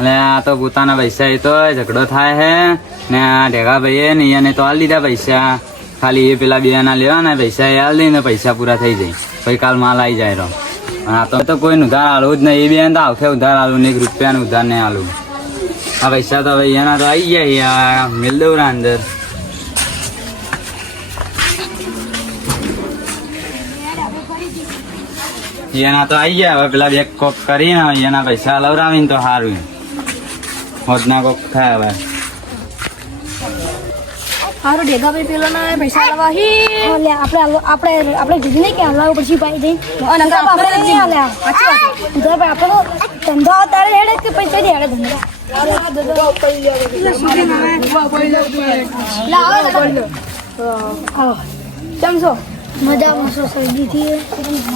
એટલે આ તો પોતાના પૈસા એ તો ઝઘડો થાય હે ને આ ઢેગા ભાઈએ ને એને તો હાલ લીધા પૈસા, ખાલી એ પેલા બે ના લેવા ને પૈસા એ હાલ દે ને પૈસા પૂરા થઈ જાય પછી કાલ માલ આવી જાય. આ તો કોઈ ઉધાર આલવું જ નહીં, એ બે તો આવખે ઉધાર આલું ને 1 રૂપિયાનું ઉધાર નહીં આલું. આ પૈસા તો હવે એના તો આવી જાય, મેલ દઉં અંદર. એના તો આવી ગયા, હવે પેલા બે કોક કરીને એના પૈસા લવરાવીને તો સારું હોદના કોક થાય. હવે સારું ઢેગા ભાઈ પેલો ના પૈસા લાવવા હી આપણે કીધું નહીં કે હલાવ પછી પાઈ જઈ આપણે નહીં હાલ્યા. સાચી વાત આપણો ધંધો તારે હેડે કે પૈસા ની હેડે ધંધો કેમ છો? મજામાં છો? શરદી થી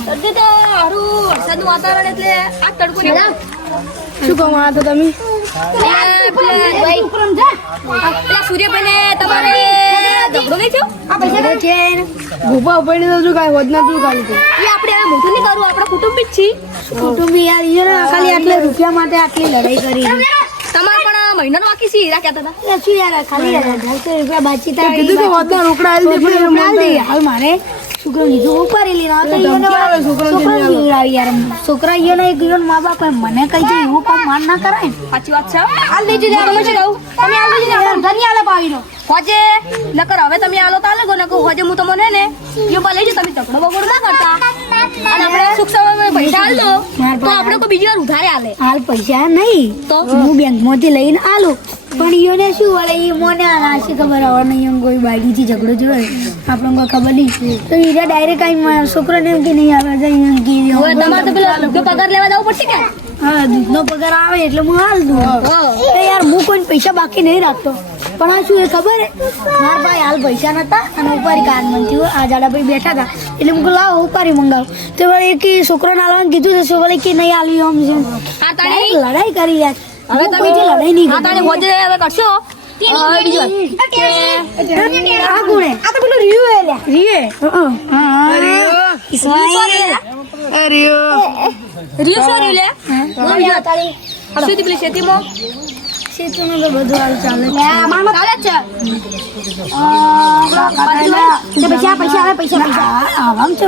શરદી તો સારું વરસાદનું વાતાવરણ એટલે આ તડકો શું કહો તો તમે સૂર્યભાઈને તમારે ઝઘડો નહીં થયો? આ પૈસા છે ભૂપા પડી દઉં છું કાંઈ વધના તું ખાલી એ આપણે હવે મોટું નહીં કરવું, આપણા કુટુંબી જ છીએ. કુટુંબી યાર ખાલી આટલા રૂપિયા માટે આટલી લડાઈ કરી. તમારે પણ મહિનાનો બાકી છે હીરા કહેતા હતા શું યાર ખાલી 200 રૂપિયા બાકી હતા કીધું કે વધના રોકડા આવી દે હાલ મારે છોકરો લીધું ઉપાડી લીધા છોકરા ઈયો મા બાપ મને કઈ જાય એવું કામ માન ના કરાય. સાચી વાત છે. હાલ દેજો તમે શું કહું તમે હાલ દેજો ધની આલે પાવીનો હોજે નકર હવે તમે આલો તો આલે ગો નકર હોજે હું તમને ને યો બા લઈ જો તમે ઝઘડો બગડો ના કરતા અને આપણે સુખ સમય પૈસા આલ દો તો આપણે કોઈ બીજી વાર ઉધારે આલે. હાલ પૈસા નહીં તો હું બેંક માંથી લઈને આલું પણ ઈયોને શું વળે ઈ મોને આશી ખબર આવે નહીં કોઈ બાઈડીથી ઝઘડો જોયો આપણને કોઈ ખબર નહીં તો ઈરા ડાયરેક્ટ આઈ છોકરાને એમ કે નહીં આવે જાય એમ કે હવે તમારે તો પેલા દૂધનો પગાર લેવા જવું પડશે કે? હા દૂધનો પગાર આવે એટલે હું હાલ દઉં. યાર હું કોઈ પૈસા બાકી નહીં રાખતો પણ આ શું એ ખબર હે મારા ભાઈ હાલ પૈસા નતા અને ઉપારી કાર મનથી આ જાડા ભાઈ બેઠા હતા એટલે હું લાવો ઉપારી મંગાવ તો વળી કે છોકરાને હાલવાનું કીધું છે વળી કે નહીં હાલ્યું આમ છે લડાઈ કરી યાર. હવે તમે જે લડાઈ નહીં હવે કરશો ખેતીમાં તો બધું હાલ ચાલે છે.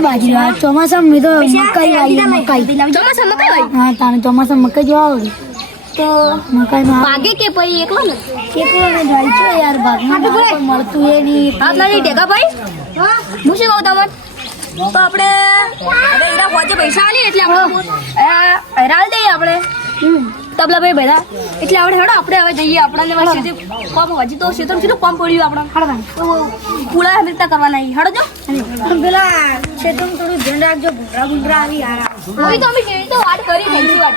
બાજરી ચોમાસામાં તો મકાઈ હા તારે ચોમાસામાં મકાઈ જોવા આવે તો મકાઈ ભાગે કે પછી એકલો ને જાય છે યાર ભાગમાં મળતું એ નહીં. ઢેગા ભાઈ હું શું કહું તમને તો આપણે હવે એના હોજે પૈસા આલીએ એટલે આપણે હેરાલ દઈએ આપણે તબલા ભાઈ બધા એટલે આપણે હેડો આપણે હવે જઈએ. આપણને કોમ હજી તો ક્ષેત્ર કેટલું કોમ પડ્યું આપણે પૂળા હમીરતા કરવાના હેડો જો પેલા ક્ષેત્ર થોડું ધ્યાન રાખજો ભૂંગરા આવી યાર તો અમે કેવી તો વાત કરી ફેન્સી વાત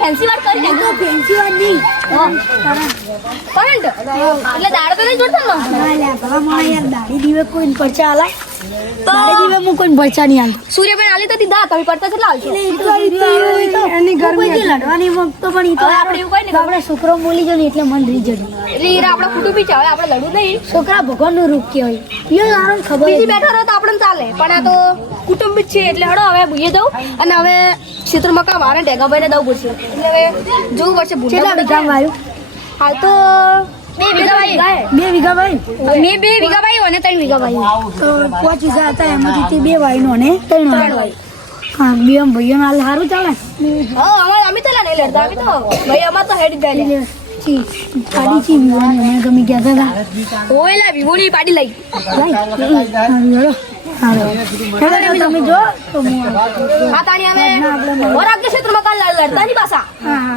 ફેન્સી વાત કરી ફેન્સી વાત નહીં કરંટ એટલે દાડ તો નહીં જોડતા યાર દાડી દીવે કોઈ પરચા હાલાય દાડી દીવે હું કોઈ પરચા નહીં હાલતો. સૂર્યબેન આલી તો દીધા તમે પડતા કેટલા આવશો એની ગરમી લડવાની વખત પણ ઈ તો આપણે એવું કોઈ ને આપણે છોકરો બોલી જો ને એટલે મન રીજ એટલે હીરા આપણા કુટુંબી છે હવે આપણે લડવું નહીં. છોકરા ભગવાનનું રૂપ કહેવાય યો આરામ ખબર બીજી બેઠા રહો તો આપણને ચાલે પણ આ તો કુટુંબી છે એટલે હડો હવે ભૂઈએ દઉં અને હવે ક્ષેત્ર મકા મારે ઢેગાભાઈને દઉં પડશે એટલે હવે જોવું પડશે કેટલા વીઘા આવ્યું હાલ તો 2 વીઘા ભાઈ મેં 2 વીઘા ભાઈ અને 3 વીઘા ભાઈ તો 5 વીઘા હતા એમાંથી 2 વાયનો ને 3 વાય હા બે ભાઈઓ ના સારું ચાલે. હા અમારે અમે તો નહીં લડતા અમે તો ભાઈ અમાર તો હેડી જાય પાડી ચી વિવોની અમે ગમી ગયા હતા ઓયલા વિવોની પાડી લઈ તમે જો આ તાણી હવે ઓર આગળ ક્ષેત્રમાં કાલ લડતા ની પાછા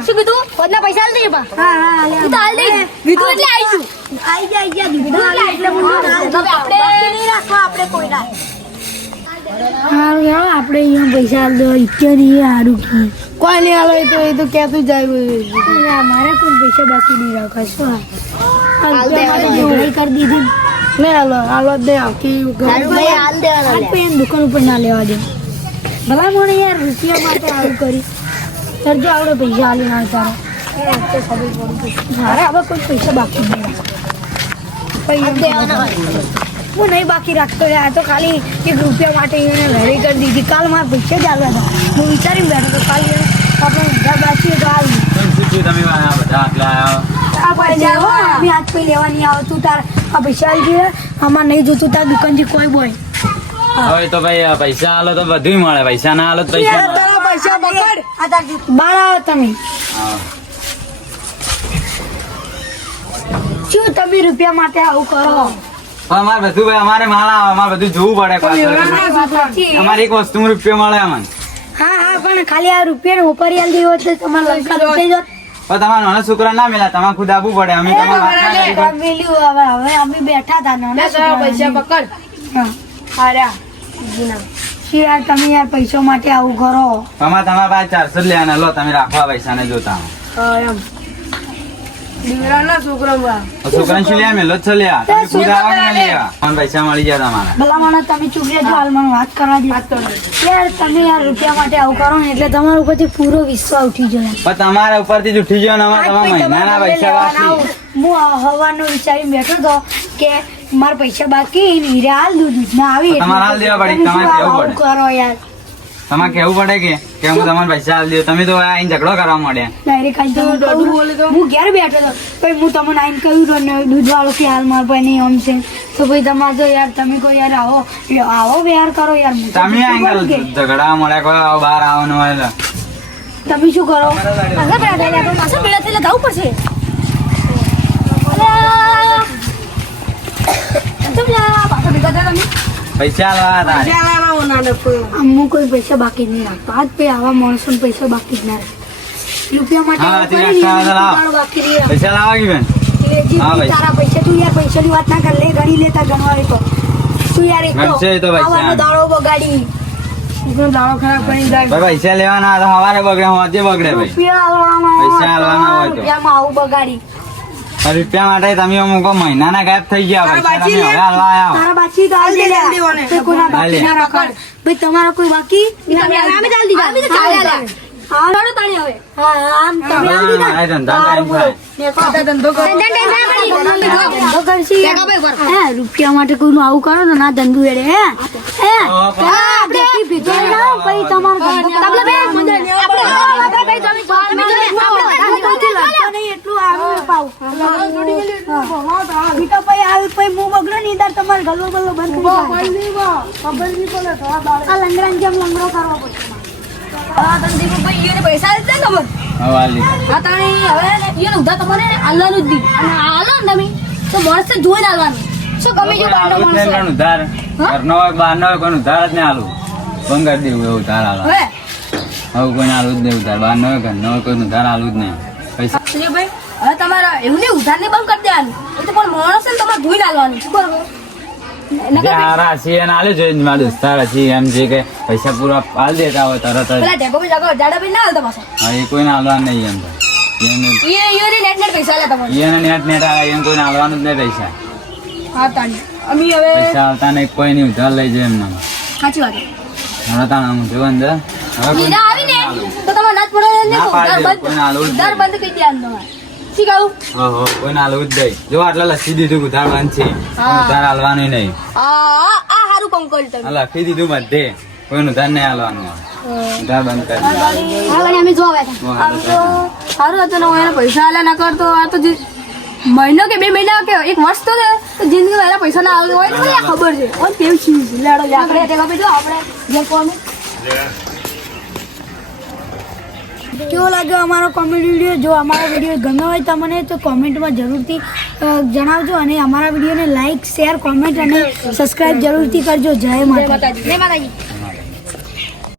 શું કીધું વધના પૈસા આલ દે બા હા તો આલ દે વિધુ એટલે આવીશું આવી ગયા વિધુ એટલે આપણે નહીં રાખવા આપણે કોઈ ના હારું યાર આપણે અહીંયા પૈસા આલ દો ઇત્યાદી સારું કી કોઈ નહીં આલો તો એ તો ક્યાં તું જાય મારે કોઈ પૈસા બાકી નહીં રાખવા શું કરી દીધી ને હાલો દે દુકાન ઉપર ના લેવા દે ભલા મને યાર રૂપિયા માટે આવું કરી જો આવડે પૈસા હાલી ના તારે મારે હવે કોઈ પૈસા બાકી નહીં હું નહીં બાકી રાખતો યાર તો ખાલી 1 રૂપિયા માટે એને લડાઈ કરી દીધી. કાલ મારા પૈસા જ આવ્યા હતા હું વિચારીને બેઠો તો કાલ આપણે ઊંધા બાકી તો આવી તમે બધા નહીં લેવા નહીં આવે તું તાર આ પૈસા આવી ગયા આમાં નહીં જોતું તાર દુકાનથી કોઈ બોય હવે તો ભાઈ પૈસા આલો તો બધું મળે, પૈસા ના આલો તો પૈસા મળે. પૈસા પકડ આ તાર બાર આવો તમે હા. શું તમે રૂપિયા માટે આવું કરો પણ અમારે બધું ભાઈ અમારે માલ આવે, અમારે બધું જોવું પડે પાછળ. અમારે એક વસ્તુ રૂપિયો મળે અમને. હા હા પણ ખાલી આ રૂપિયા ઉપરી આલી દેવો એટલે તમારે લંકા લૂંટાઈ જાત. પણ તમારા નાના છોકરા ના મેલા, તમારે ખુદ આપવું પડે. અમે તમારા વાત ના કરી. હવે અમે બેઠા હતા નાના છોકરા. પૈસા પકડ. હા. હાર્યા. શું યાર તમે યાર પૈસા માટે આવું કરો તમારા પાસે 400 જ લેવાના, લો તમે રાખો આ પૈસા ને જોતા. એમ દીવરાના છોકરા છોકરાને શું લ્યા મેલો જ છે લ્યા, તમે ખુદ આવો કે ના લેવા? મને પૈસા મળી જાય તમારા. ભલા મને તમે ચૂપ રહેજો હાલ મને વાત કરવા દે યાર તમે યાર રૂપિયા માટે આવું કરો ને એટલે તમારા ઉપરથી પૂરો વિશ્વાસ ઉઠી જાય પણ તમારા ઉપરથી જ ઉઠી ગયો ને અમારે તમારા મહિનાના પૈસા બાકી. હું હવાનો વિચારીને બેઠો હતો કે મારા પૈસા બાકી ને હીરે હાલ દૂધ ના આવી તમારે હાલ દેવા પડે, તમારે કેવું પડે. કરો યાર તમારે કેવું પડે કે હું તમારે પૈસા આલી દઉં, તમે તો આઈને ઝઘડો કરવા માંડ્યા. ડાયરેક્ટ આઈ તો હું ઘેર બેઠો હતો પછી હું તમને આઈને કહ્યું તો ને દૂધ વાળો કે હાલ મારા ભાઈ નહીં આમ છે તો ભાઈ તમારે તો યાર તમે કોઈ યાર આવો વ્યવહાર કરો યાર હું તો તમે શું કરું આઈને કે? ઝઘડા મળ્યા કોઈ આવો બહાર આવવાનું હોય તો. તમે શું કરો પાછા ભેળા થઈને જવું પડશે પૈસા આલવા તારે. હું કોઈ પૈસા બાકી નહીં રાખતો આજ પે આવા માણસો પૈસા બાકી જ ના રાખે રૂપિયા માટે હા, આવું તે કરે ને, રસ્તા એનું વાળા બાકી નહીં રાખતો. પૈસા લાવા કે બેન? એટલે જે હા, ભાઈ. તારા પૈસા તું યાર પૈસાની વાત ના કર લે ગણી લેતા ગણવા તો તું યાર એક ગણશે એ તો પૈસા. આવાનો દાડો બગાડી દાડો ખરાબ કરી જાય. ભાઈ પૈસા લેવાના હતા, સવારે બગડે હોજે બગડે ભાઈ. રૂપિયા આલવાના પૈસા આલવાના હોય તો. રૂપિયામાં આવું બગાડી રૂપિયા માટે તમે અમુક મહિનાના ગાયબ થઈ ગયા, પૈસા તમે હવે હાલવા આવ્યા. તારા બાકી તો આલ દે લે. દેવાને. તે કોઈના બાકી હાલે. ના રાખો ભાઈ તમારા કોઈ બાકી અમે ચાલ દીધા હા લડો તાણી હવે હા આમ તમે આલ દીધા આ ધંધા ટાઈમ થાય. ધંધો કરો. ધંધો કરશી હે રૂપિયા માટે કોઈનું આવું કરો ને ના ધંધો એડે હે હે આપણે ભીતો ના પછી તમારો ધંધો એટલું આવે પાઉ ભીતો પછી આવે પછી મું બગડો ને ઈદાર તમારે ગલ્લો ગલ્લો બંધ કરી આ લંગડાને જેમ લંગડો કરવો પડશે પૈસા લીધા ખબર હવે હાલ લીધા. આ તાણી હવે એને ઉધા તમારે આલવાનું જ દીધું અને આલો ને તમે તો માણસે જોઈને આલવાનું શું ગમે તે બારનો આલું જ નહીં માણસ પણ ઉધાર. ઘરનો હોય બહારનો હોય કોઈ ઉધાર જ નહીં આલું. બંધ કરી દેવું એવું ઉધાર આલો. હવે હવે કોઈને આલું જ નહીં ઉધાર. બહારનો હોય ઘરનો હોય કોઈ ઉધાર આલું જ નહીં. પૈસા ભાઈ હવે તમારે એવું નહીં ઉધાર ને બંધ કરી દેવાનું એ તો પણ માણસ ને તમારે જોઈને આલવાનું શું બરોબર જે હારા છીએ એને આલે જોઈએ મારા દોસ્તાર હજી એમ જે કે પૈસા પૂરા આલ દેતા હોય તરત જ. પેલા ટેપો જાડો ભાઈ ના હાલતા પાછા હા, એ કોઈને આલવાનું નહીં એમ તો. એને નેટ નેટ પૈસા લે તમારે એને નેટ નેટ આવે એને કોઈને આલવાનું જ નહીં પૈસા. હા તાણી અમે હવે પૈસા આવતા નહીં કોઈ નહીં ઉધાર લઈ જાય એમને. સાચી વાત હવે તાણ આમ જો અંદર હવે કોઈ નીરા આવીને તો તમારે નાચ પડે ને ના પાડી ઉધાર દે, કોઈને આલવું જ બંધ ઉધાર નહીં. બંધ કરી દેવાનું તમારે શી કહું ઓહો, કોઈને આલવું જ નહીં. જો આટલા લખી દીધું ઉધાર બંધ છે, હા. ઉધાર આલવાનું નહીં. આ હારું કામ કર્યું તમે આ લખી દીધું બધે કોઈને ઉધાર નહીં આલવાનું. ઉધાર બંધ કરી દીધું. હા ભાઈ અમે જો આવ્યા હતા બહુ આમ સારું તો સારું હતું ને હું એને પૈસા આલ્યા ના કરતો આ તો મહિનો કે 2 મહિના કે 1 વર્ષ તો થયો તો જિંદગીમાં એના પૈસા ના આવતો હોય તો મને ખબર છે ઓન કેવું ચીજ લેડો લે આપણે તે કપી જો આપણે જે કોણ કેવો લાગ્યો અમારો કોમેડી વિડીયો જો અમારો વિડીયો ગમ્યો હોય તમને તો કોમેન્ટમાં જરૂરથી જણાવજો અને અમારા વિડીયોને લાઈક શેર કોમેન્ટ અને સબસ્ક્રાઇબ જરૂરથી કરજો જય માતાજી જય માતાજી